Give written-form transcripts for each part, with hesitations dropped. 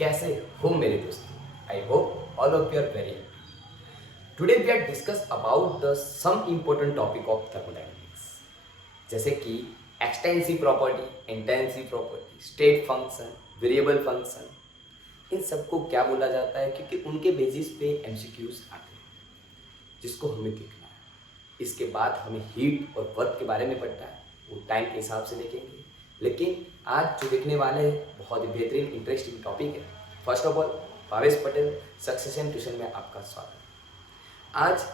कैसे हो मेरे दोस्तों? I hope all of you are very today we are discuss about the some important topic of thermodynamics, जैसे कि extensive property, intensive property, state function, variable function. इन सबको क्या बोला जाता है? क्योंकि उनके बेसिस पे एमसीक्यूज आते हैं जिसको हमें देखना है। इसके बाद हमें हीट और वर्क के बारे में पढ़ना है, वो टाइम के हिसाब से देखेंगे। लेकिन आज जो देखने वाले हैं बहुत ही बेहतरीन इंटरेस्टिंग टॉपिक है। First of all, Bhavesh Patel succession tuition में आपका स्वागत। आज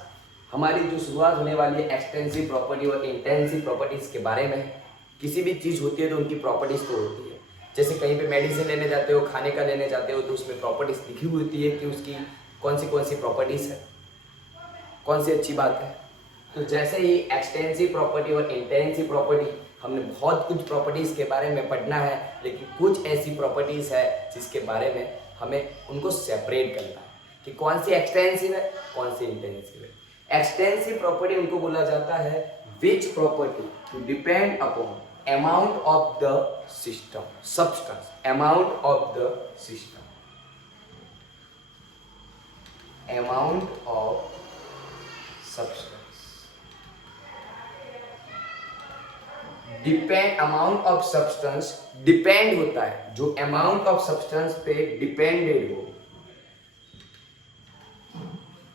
हमारी जो शुरुआत होने वाली है एक्सटेंसिव प्रॉपर्टी और इंटेंसिव प्रॉपर्टीज़ के बारे में है। किसी भी चीज़ होती है तो उनकी प्रॉपर्टीज़ तो होती है। जैसे कहीं पे मेडिसिन लेने जाते हो, खाने का लेने जाते हो, तो उसमें प्रॉपर्टीज़ लिखी हुई होती है कि उसकी कौन सी प्रॉपर्टीज़ है, कौन सी अच्छी बात है। तो जैसे ही एक्सटेंसिव प्रॉपर्टी और इंटेंसिव प्रॉपर्टी, हमने बहुत कुछ प्रॉपर्टीज़ के बारे में पढ़ना है, लेकिन कुछ ऐसी प्रॉपर्टीज़ है जिसके बारे में हमें उनको सेपरेट करना है कि कौन सी एक्सटेंसिव है, कौन सी इंटेंसिव है। एक्सटेंसिव प्रॉपर्टी उनको बोला जाता है which property to depend upon amount of the system substance, amount of the system, amount of substance. Depend, amount of substance depend होता है, जो अमाउंट ऑफ सब्सटेंस पे डिपेंडेड हो,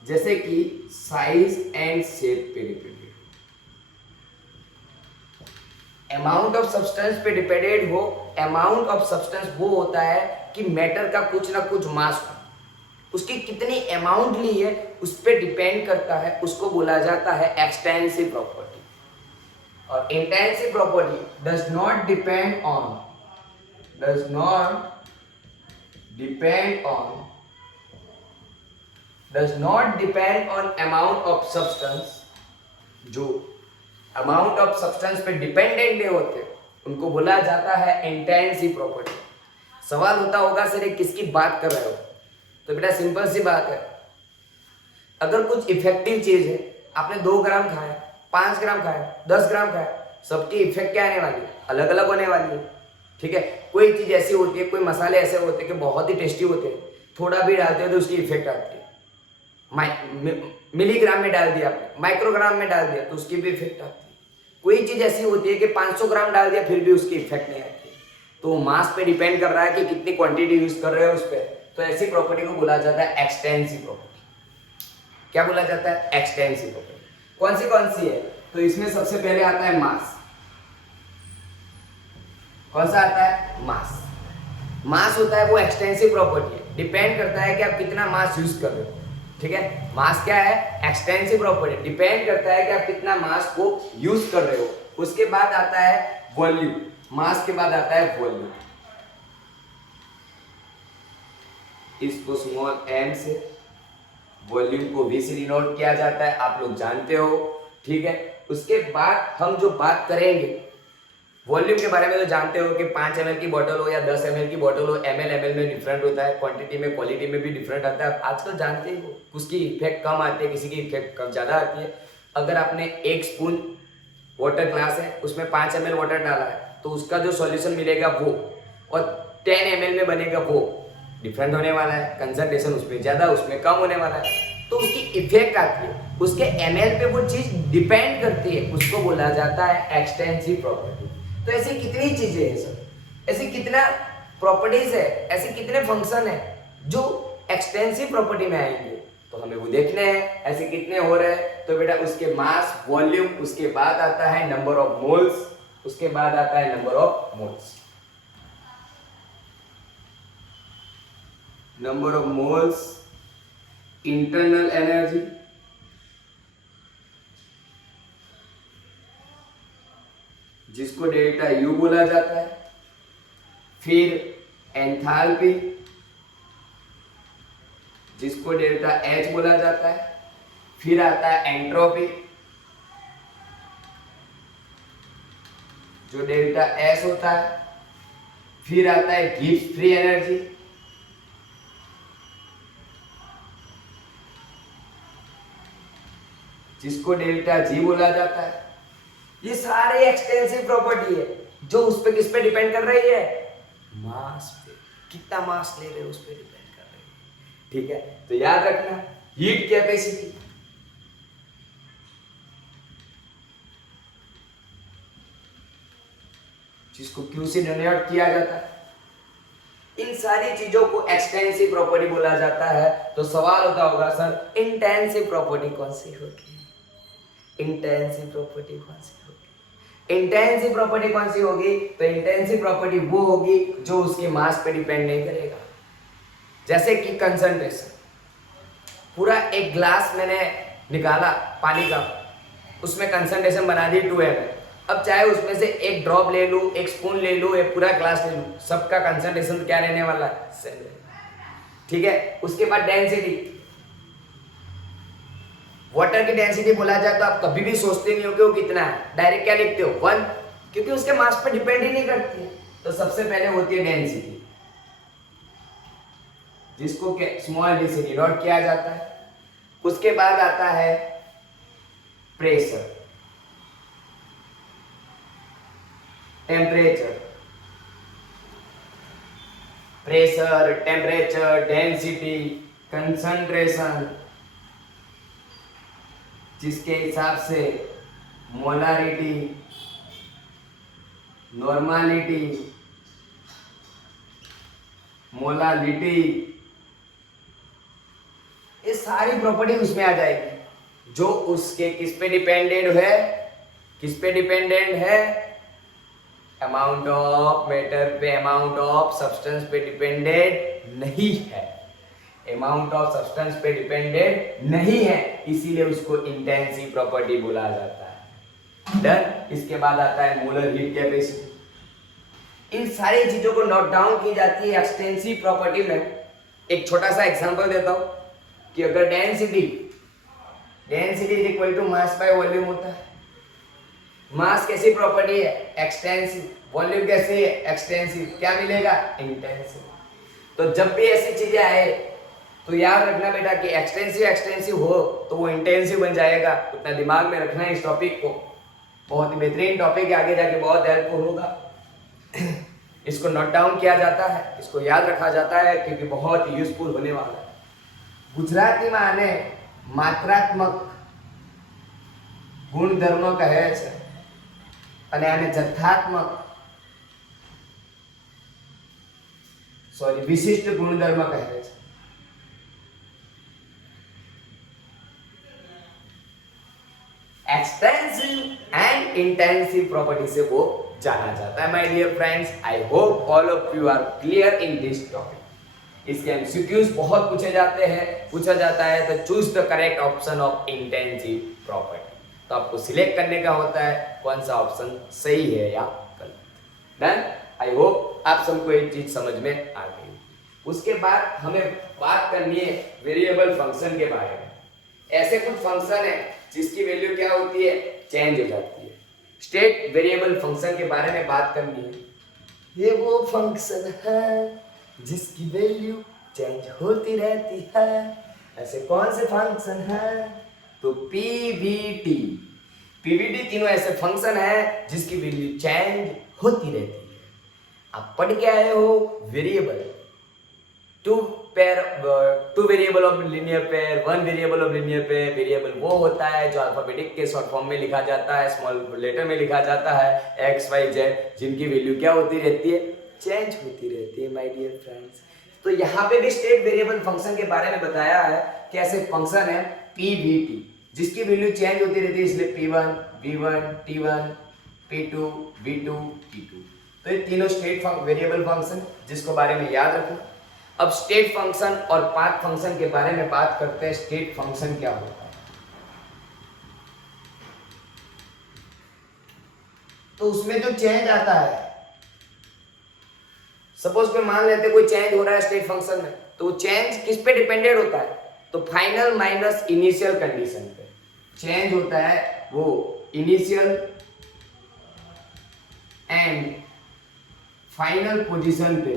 जैसे कि साइज एंड शेप पे डिपेंडेड। अमाउंट ऑफ सब्सटेंस पे depended हो, अमाउंट ऑफ सब्सटेंस वो होता है कि मैटर का कुछ ना कुछ मास हो, उसकी कितनी अमाउंट ली है उस पर डिपेंड करता है, उसको बोला जाता है एक्सटेंसिव प्रॉपर्टी। और intensive property does not depend on amount of substance. जो अमाउंट ऑफ सब्सटेंस पे डिपेंडेंट नहीं होते उनको बोला जाता है इंटेंसिव प्रॉपर्टी। सवाल होता होगा सर ये किसकी बात कर रहे हो? तो बेटा सिंपल सी बात है, अगर कुछ इफेक्टिव चीज है, आपने 2 ग्राम खाया, 5 ग्राम खाया, 10 ग्राम खाया, सबकी इफेक्ट क्या आने वाली है? अलग अलग होने वाली है। ठीक है, कोई चीज ऐसी होती है, कोई मसाले ऐसे होते हैं कि बहुत ही टेस्टी होते हैं, थोड़ा भी डालते हो तो उसकी इफेक्ट आती है। मिलीग्राम में डाल दिया आपने, माइक्रोग्राम में डाल दिया तो उसकी भी इफेक्ट आती है। कोई चीज ऐसी होती है कि 500 ग्राम डाल दिया फिर भी उसकी इफेक्ट नहीं आती। तो मास पे डिपेंड कर रहा है कि कितनी क्वांटिटी यूज कर रहे हो उस पर। तो ऐसी प्रॉपर्टी को बोला जाता है एक्सटेंसिव प्रॉपर्टी। क्या बोला जाता है? Extensive property. कौन सी है? तो इसमें सबसे पहले आता है मास। कौन सा आता है? मास। मास होता है वो एक्सटेंसिव प्रॉपर्टी है, डिपेंड करता है कि आप कितना मास यूज कर रहे हो। ठीक है, मास क्या है? एक्सटेंसिव प्रॉपर्टी, डिपेंड करता है कि आप कितना मास को यूज कर रहे हो। उसके बाद आता है वॉल्यूम, मास के बाद आता है वॉल्यूम। इसको स्मॉल m से, वॉल्यूम को v से डिनोट किया जाता है, आप लोग जानते हो। ठीक है, उसके बाद हम जो बात करेंगे वॉल्यूम के बारे में, तो जानते हो कि 5 ml की बोतल हो या 10 ml की बोतल हो, ml में डिफरेंट होता है, क्वांटिटी में, क्वालिटी में भी डिफरेंट आता है। आजकल जानते ही हो, उसकी इफेक्ट कम आती है, किसी की इफेक्ट कम ज़्यादा आती है। अगर आपने 1 स्पून वाटर ग्लास है, उसमें 5 ml वाटर डाला है, तो उसका जो सॉल्यूशन मिलेगा वो और 10 ml में बनेगा वो डिफरेंट होने वाला है। कंसंट्रेशन उसमें ज़्यादा, उसमें कम होने वाला है, तो उसकी इफेक्ट आती है, उसके ml पे वो चीज़ डिपेंड करती है, उसको बोला जाता है एक्सटेंसिव प्रॉपर्टी। तो ऐसी कितनी चीजें हैं सर, ऐसी कितना प्रॉपर्टीज है, ऐसे कितने फंक्शन है जो एक्सटेंसिव प्रॉपर्टी में आएंगे, तो हमें वो देखने हैं ऐसे कितने हो रहे हैं। तो बेटा उसके मास, वॉल्यूम, उसके बाद आता है नंबर ऑफ मोल्स, उसके बाद आता है number of moles. Number of moles, internal energy, जिसको डेल्टा U बोला जाता है, फिर एंथैल्पी, जिसको डेल्टा H बोला जाता है, फिर आता है एंट्रोपी, जो डेल्टा S होता है, फिर आता है गिब्स फ्री एनर्जी, जिसको डेल्टा G बोला जाता है। ये सारे एक्सटेंसिव प्रॉपर्टी है जो उस पे किस पे डिपेंड कर रही है? मास पे। कितना मास ले रहे हो उस पर डिपेंड कर रहे हैं। ठीक है, तो याद रखना हीट कैपेसिटी, जिसको क्यू से डिनोट किया जाता है, इन सारी चीजों को एक्सटेंसिव प्रॉपर्टी बोला जाता है। तो सवाल होता होगा सर इंटेंसिव प्रॉपर्टी कौन सी होगी, इंटेंसिव प्रॉपर्टी कौन सी होगी, इंटेंसिव प्रॉपर्टी कौन सी होगी? तो इंटेंसिव प्रॉपर्टी वो होगी जो उसके मास पे डिपेंड नहीं करेगा। जैसे कि कंसंट्रेशन, पूरा एक ग्लास मैंने निकाला पानी का, उसमें कंसंट्रेशन बना दी 2 ml। अब चाहे उसमें से एक ड्रॉप ले लूं, एक स्पून ले लूं, एक पूरा ग्लास ले लूं, सबका कंसंट्रेशन क्या रहने वाला है? सेम रहेगा। ठीक है, उसके बाद डेंसिटी, वाटर की डेंसिटी बोला जाए तो आप कभी भी सोचते नहीं हो कि वो कितना है, डायरेक्ट क्या लिखते हो 1, क्योंकि उसके मास पर डिपेंड ही नहीं करती है। तो सबसे पहले होती है डेंसिटी, जिसको स्मॉल डी से डिनोट किया जाता है। उसके बाद आता है pressure, temperature, pressure, temperature, density, concentration, जिसके हिसाब से मोलारिटी, नॉर्मालिटी, मोलालिटी, ये सारी प्रॉपर्टी उसमें आ जाएगी, जो उसके किस पे डिपेंडेंट है, किस पे डिपेंडेंट है? अमाउंट ऑफ मैटर पे, अमाउंट ऑफ सब्सटेंस पे डिपेंडेंट नहीं है, अमाउंट ऑफ सब्सटेंस पे डिपेंडेंट नहीं है, इसीलिए उसको इंटेंसिव प्रॉपर्टी बोला जाता है। डन। इसके बाद आता है मोलर हीट कैपेसिटी। इन सारी चीजों को नोट डाउन की जाती है एक्सटेंसिव प्रॉपर्टी में। एक छोटा सा एग्जांपल देता हूं कि अगर density is equal to mass by volume होता है, मास कैसी प्रॉपर्टी है? एक्सटेंसिव। वॉल्यूम कैसी है? एक्सटेंसिव। क्या मिलेगा? इंटेंसिव। तो जब भी ऐसी चीजें आए तो याद रखना बेटा कि एक्सटेंसिव हो तो वो इंटेंसिव बन जाएगा। उतना दिमाग में रखना है इस टॉपिक को, बहुत ही बेहतरीन टॉपिक है, आगे जाके बहुत हेल्पफुल होगा। इसको नोट डाउन किया जाता है, इसको याद रखा जाता है क्योंकि बहुत यूजफुल होने वाला है। गुजराती में आने मात्रात्मक गुणधर्म કહે છે અને આને વિશિષ્ટ ગુણધર્મ કહે છે। एक्सटेंसिव एंड इंटेंसिव प्रॉपर्टी से वो जाना जाता है। My dear friends, I hope all of you are clear in this topic. इसके एमसीक्यूज बहुत पूछा जाता है तो choose the correct option of intensive property. तो आपको सिलेक्ट करने का होता है कौन सा ऑप्शन सही है या गलत। डन। आई होप आप सबको एक चीज समझ में आ गई। उसके बाद हमें बात करनी है वेरिएबल फंक्शन के बारे में। ऐसे कुछ फंक्शन है जिसकी वैल्यू क्या होती है? चेंज हो जाती है। स्टेट वेरिएबल फंक्शन के बारे में बात करनी है। ये वो फंक्शन है जिसकी वैल्यू चेंज होती रहती है। ऐसे कौन से फंक्शन है? तो पीवीटी तीनों ऐसे फंक्शन है जिसकी वैल्यू चेंज होती रहती है। आप पढ़ के आए हो variable, two variable of linear pair, one variable of linear pair. Variable वो होता है जो अल्फाबेटिक के शॉर्ट फॉर्म में लिखा जाता है, स्मॉल लेटर में लिखा जाता है, एक्स वाई जेड, जिनकी वैल्यू क्या होती रहती है? चेंज होती रहती है माय डियर फ्रेंड्स। तो यहाँ पे भी स्टेट वेरिएबल फंक्शन के बारे में बताया है कि ऐसे फंक्शन है पीवीटी जिसकी वैल्यू चेंज होती रहती है, इसलिए P1, V1, T1, P2, V2, T2। तो ये तीनों स्टेट वेरिएबल फंक्शन जिसको बारे में याद रखो। अब स्टेट फंक्शन और पाथ फंक्शन के बारे में बात करते हैं। स्टेट फंक्शन क्या होता है? तो उसमें जो चेंज आता है, सपोज कोई मान लेते कोई चेंज हो रहा है स्टेट फंक्शन में, तो वो चेंज किस पे डिपेंडेंट होता है? तो फाइनल माइनस इनिशियल कंडीशन पे चेंज होता है। वो इनिशियल एंड फाइनल पोजीशन पे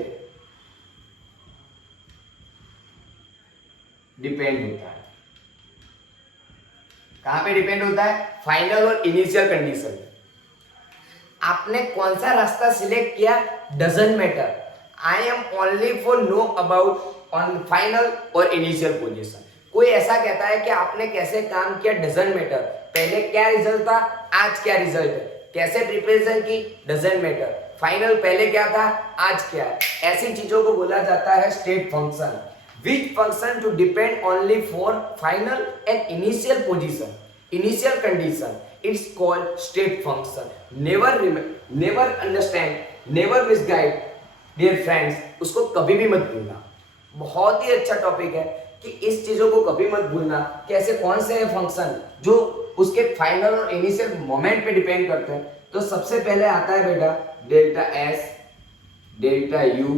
डिपेंड होता है। कहां पे डिपेंड होता है? फाइनल और इनिशियल कंडीशन। आपने कौन सा रास्ता सिलेक्ट किया doesn't matter. I am only for know about on final और इनिशियल पोजीशन। कोई ऐसा कहता है कि आपने कैसे काम किया डजंट मैटर, पहले क्या रिजल्ट था, आज क्या रिजल्ट है, कैसे प्रिपरेशन की डजंट मैटर, फाइनल पहले क्या था, आज क्या है, ऐसी चीजों को बोला जाता है state function. Which function to depend only for final and initial position, initial condition, it's called state function. Never understand, never misguide dear friends, उसको कभी भी मत भूलना। बहुत ही अच्छा टॉपिक है कि इस चीजों को कभी मत भूलना कि ऐसे कौन से हैं फंक्शन जो उसके फाइनल और इनिशियल मोमेंट पे डिपेंड करते हैं। तो सबसे पहले आता है बेटा delta S, delta U,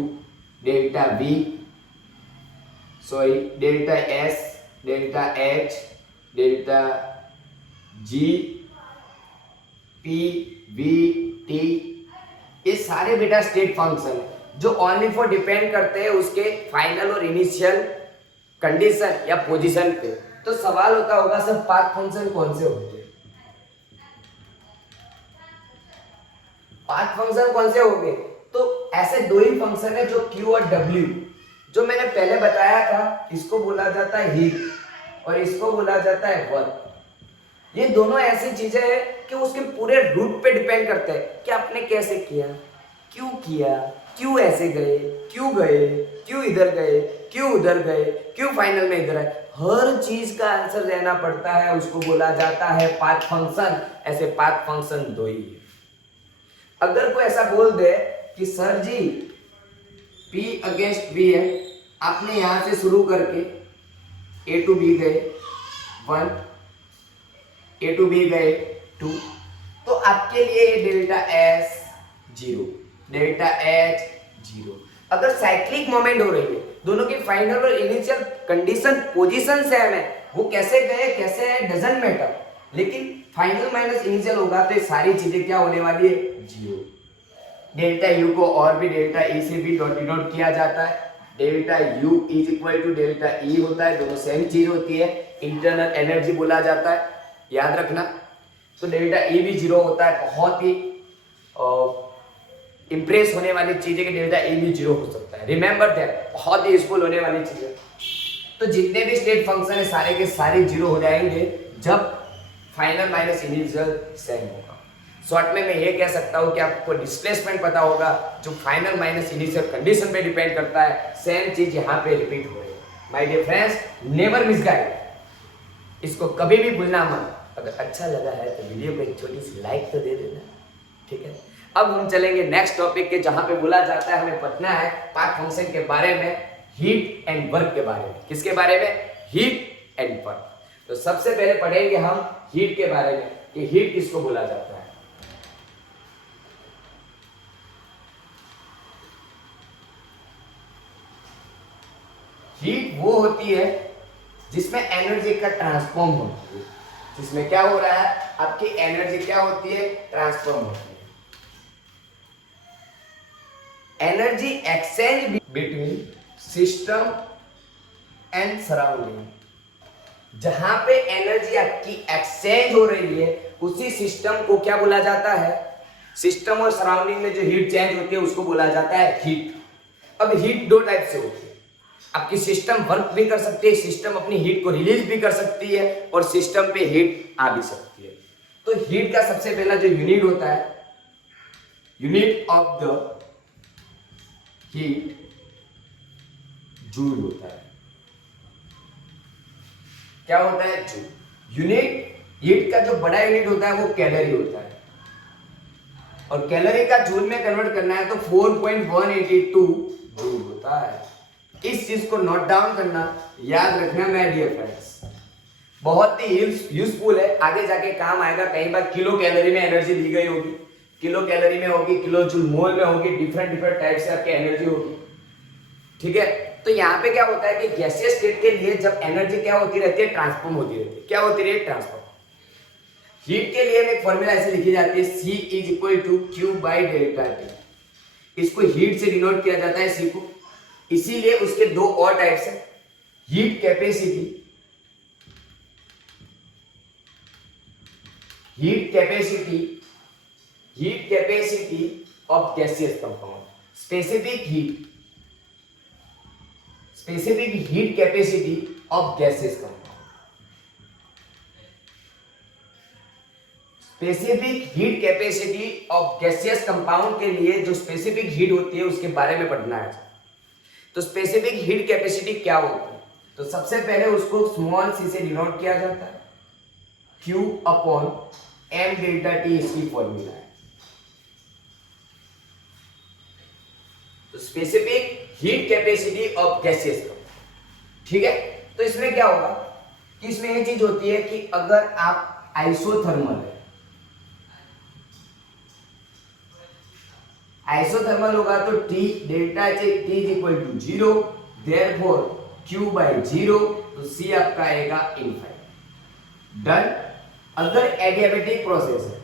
delta V, sorry delta S, delta H, delta G, P, V, T, ये सारे बेटा स्टेट फंक्शन है जो ओनली फॉर डिपेंड करते हैं उसके फाइनल और इनिशियल कंडीशन या पोजीशन पे। तो सवाल होता होगा सर पाथ फंक्शन कौन से होते हैं, पाथ फंक्शन कौन से होंगे? तो ऐसे दो ही फंक्शन है जो Q और W, जो मैंने पहले बताया था, इसको बोला जाता है हीट और इसको बोला जाता है वर्क। ये दोनों ऐसी चीजें हैं कि उसके पूरे रूट पे डिपेंड करते हैं कि आपने कैसे किया, क्यों ऐसे गए, क्यों इधर गए, क्यों उधर गए, क्यों फाइनल में इधर आए, हर चीज का आंसर देना पड़ता है, उसको बोला जाता है पाथ फंक्शन। ऐसे पाथ फंक्शन दो ही है। अगर कोई ऐसा बोल दे कि सर जी P अगेंस्ट V है, आपने यहां से शुरू करके A to B गए 1, A to B गए 2, तो आपके लिए डेल्टा S 0, डेल्टा H 0। अगर साइक्लिक मोमेंट हो रही है, दोनों की फाइनल और इनिशियल कंडीशन पोजीशन सेम है, वो कैसे गए कैसे है डजंट मैटर, लेकिन फाइनल माइनस इनिशियल होगा तो ये सारी चीजें क्या होने वाली है, 0। डेल्टा U को और भी डेल्टा E से भी डिनोट किया जाता है। Delta U is equal to delta E होता है, दोनों सेम चीज होती है। इंटरनल एनर्जी बोला जाता है, याद रखना। तो डेल्टा E भी 0 होता है। बहुत ही इंप्रेस होने वाली चीज है कि डेल्टा E भी 0 हो सकता है। रिमेंबर दैट, बहुत ही यूजफुल होने वाली चीज है। तो जितने भी स्टेट फंक्शन है सारे के सारे 0 हो जाएंगे जब फाइनल माइनस इनिशियल सेम होगा। शॉर्ट में मैं ये कह सकता हूँ कि आपको डिस्प्लेसमेंट पता होगा जो फाइनल माइनस इनिशियल कंडीशन पे डिपेंड करता है, सेम चीज यहाँ पे रिपीट हो रही है। My dear friends, never misguide, इसको कभी भी भूलना मत। अगर अच्छा लगा है तो वीडियो को एक छोटी सी लाइक तो दे देना, ठीक है। अब हम चलेंगे नेक्स्ट टॉपिक के, जहां पे बोला जाता है हमें पढ़ना है पाथ फंक्शन के बारे में, हीट एंड वर्क के बारे में। किसके बारे में? Heat and work. तो सबसे पहले पढ़ेंगे हम हीट के बारे में कि हीट किसको बोला जाता है। हीट वो होती है जिसमें एनर्जी का ट्रांसफॉर्म होती है, जिसमें क्या हो रहा है, आपकी एनर्जी क्या होती है, ट्रांसफॉर्म होती है। Energy exchange between system and surrounding. जहां पे एनर्जी आपकी एक्सचेंज हो रही है उसी सिस्टम को क्या बोला जाता है, सिस्टम और सराउंडिंग में जो हीट चेंज होती है उसको बोला जाता है हीट। अब हीट दो टाइप से होती है, आपकी सिस्टम वर्क भी कर सकती है, सिस्टम अपनी हीट को रिलीज भी कर सकती है और सिस्टम पे हीट आ भी सकती है। तो हीट का सबसे पहला जो यूनिट होता है, unit of the heat joule होता है। क्या होता है? जूल। यूनिट हीट का जो बड़ा यूनिट होता है वो कैलोरी होता है, और कैलोरी का जूल में कन्वर्ट करना है तो 4.182 जूल होता है। इस चीज को नोट डाउन करना, याद रखना माय डियर फ्रेंड्स, बहुत ही यूजफुल है, आगे जाके काम आएगा। कई बार किलो कैलोरी में एनर्जी दी गई होगी, किलो कैलोरी में होगी, किलो जूल मोल में होगी, डिफरेंट टाइप से आपकी एनर्जी होगी, ठीक है। तो यहाँ पे क्या होता है कि गैसियस स्टेट के लिए जब एनर्जी क्या होती रहती है, ट्रांसफॉर्म होती रहती है। क्या होती रहती है? ट्रांसफॉर्म। हीट के लिए एक फॉर्मूला ऐसे लिखी जाती है, C is equal to Q by delta T। इसको हीट से डिनोट किया जाता है C को, इसीलिए उसके दो और टाइप्स है, heat capacity, heat capacity of gaseous compound, specific heat specific heat capacity of gases compound. Specific heat capacity of gaseous compound के लिए जो स्पेसिफिक हीट होती है उसके बारे में पढ़ना है। तो स्पेसिफिक हीट कैपेसिटी क्या होती है? तो सबसे पहले उसको स्मॉल सी से डिनोट किया जाता है, Q upon m delta T इसकी फॉर्मूला है। तो specific heat capacity of gaseous compound, ठीक है। तो इसमें क्या होगा कि इसमें ये चीज होती है कि अगर आप आइसोथर्मल है, आइसोथर्मल होगा तो T delta T is equal to 0, therefore Q by 0, तो C आपका आएगा इनफाइनाइट। डन। अगर एडियाबेटिक प्रोसेस है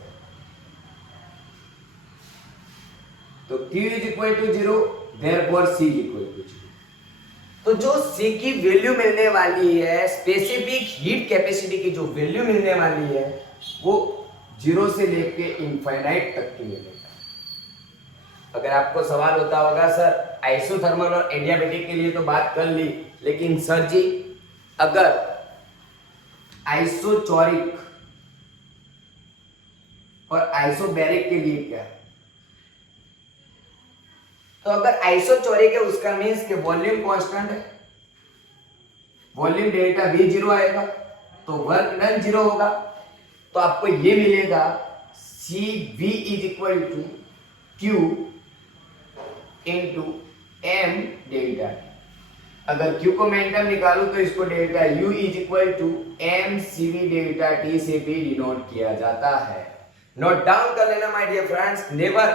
तो Q is equal to 0, therefore C is equal to 0। तो जो C की वैल्यू मिलने वाली है, स्पेसिफिक हीट कैपेसिटी की जो वैल्यू मिलने वाली है वो 0 से लेके इनफाइनाइट तक की मिलेगी। अगर आपको सवाल होता होगा सर आइसोथर्मल और एडियाबेटिक के लिए तो बात कर ली, लेकिन सर जी अगर आइसोचोरिक और आइसोबैरिक के लिए क्या है? तो अगर आइसोचोरिक है उसका मीन्स कि वॉल्यूम कांस्टेंट है, वॉल्यूम डेल्टा V 0 आएगा तो वर्क डन 0 होगा। तो आपको ये मिलेगा CV is equal to Q into m delta T। अगर Q को मोमेंटम निकालूं तो इसको delta U is equal to m CV delta T से भी डिनोट किया जाता है। नोट डाउन कर लेना माय डियर फ्रेंड्स, नेवर,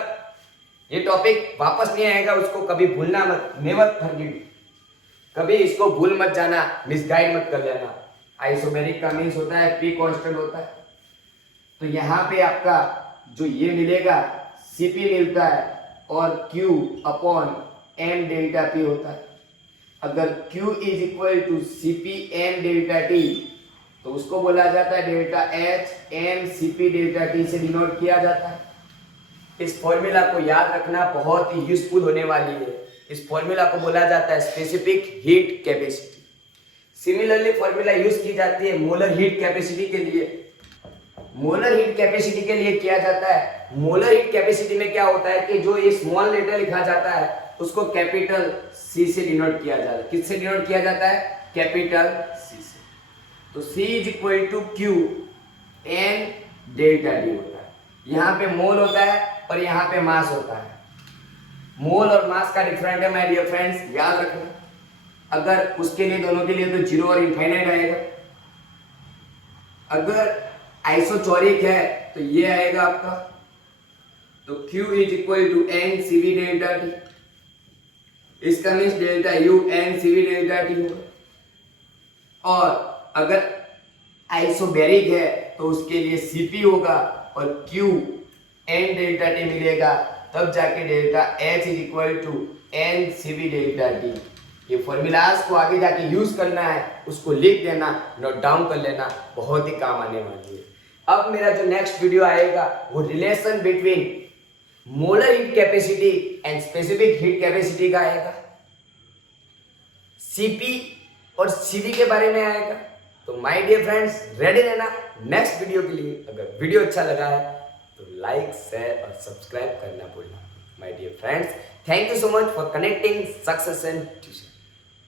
ये टॉपिक वापस नहीं आएगा, उसको कभी भूलना मत, नेवर फॉरगेट, कभी इसको भूल मत जाना, मिसगाइड मत कर लेना। आइसोबैरिक का मीन्स होता है P कांस्टेंट होता है, तो यहाँ पे आपका जो ये मिलेगा Cp मिलता है और Q upon m delta P होता है। अगर Q is equal to Cp m delta T तो उसको बोला जाता है delta H m Cp delta T से डिनोट किया जाता है। इस फॉर्मूला को याद रखना, बहुत ही यूजफुल होने वाली है। इस फॉर्मूला को बोला जाता है specific heat capacity. Similarly formula use की जाती है मोलर हीट कैपेसिटी के लिए। मोलर हीट कैपेसिटी के लिए किया जाता है, मोलर हीट कैपेसिटी में क्या होता है कि जो ये स्मॉल लेटर लिखा जाता है उसको कैपिटल C से डिनोट किया जाता है। किससे डिनोट किया जाता है? कैपिटल C से। तो C is equal to Q n delta D होता है। यहाँ पे मोल होता है और यहाँ पे मास होता है। मोल और मास का डिफरेंट है माय डियर फ्रेंड्स, याद रखना। अगर उसके लिए दोनों के लिए तो 0 और इनफाइनाइट आएगा। अगर आइसोचोरिक है तो ये आएगा आपका, तो Q is equal to n CV delta T, इसका means delta U n CV delta T होगा। और अगर आइसोबैरिक है तो उसके लिए Cp होगा और Q n डेल्टा T मिलेगा, तब जाके delta H is equal to n CV delta T। ये फॉर्मूलाज को आगे जाके यूज करना है, उसको लिख देना, नोट डाउन कर लेना, बहुत ही काम आने वाली है। अब मेरा जो नेक्स्ट वीडियो आएगा वो relation between molar heat capacity and specific heat capacity का आएगा, Cp और Cv के बारे में आएगा। तो माय डियर फ्रेंड्स रेडी रहना नेक्स्ट वीडियो के लिए। अगर वीडियो अच्छा लगा है तो लाइक, शेयर और सब्सक्राइब करना भूलना। My dear friends, thank you so much for connecting success and tuition.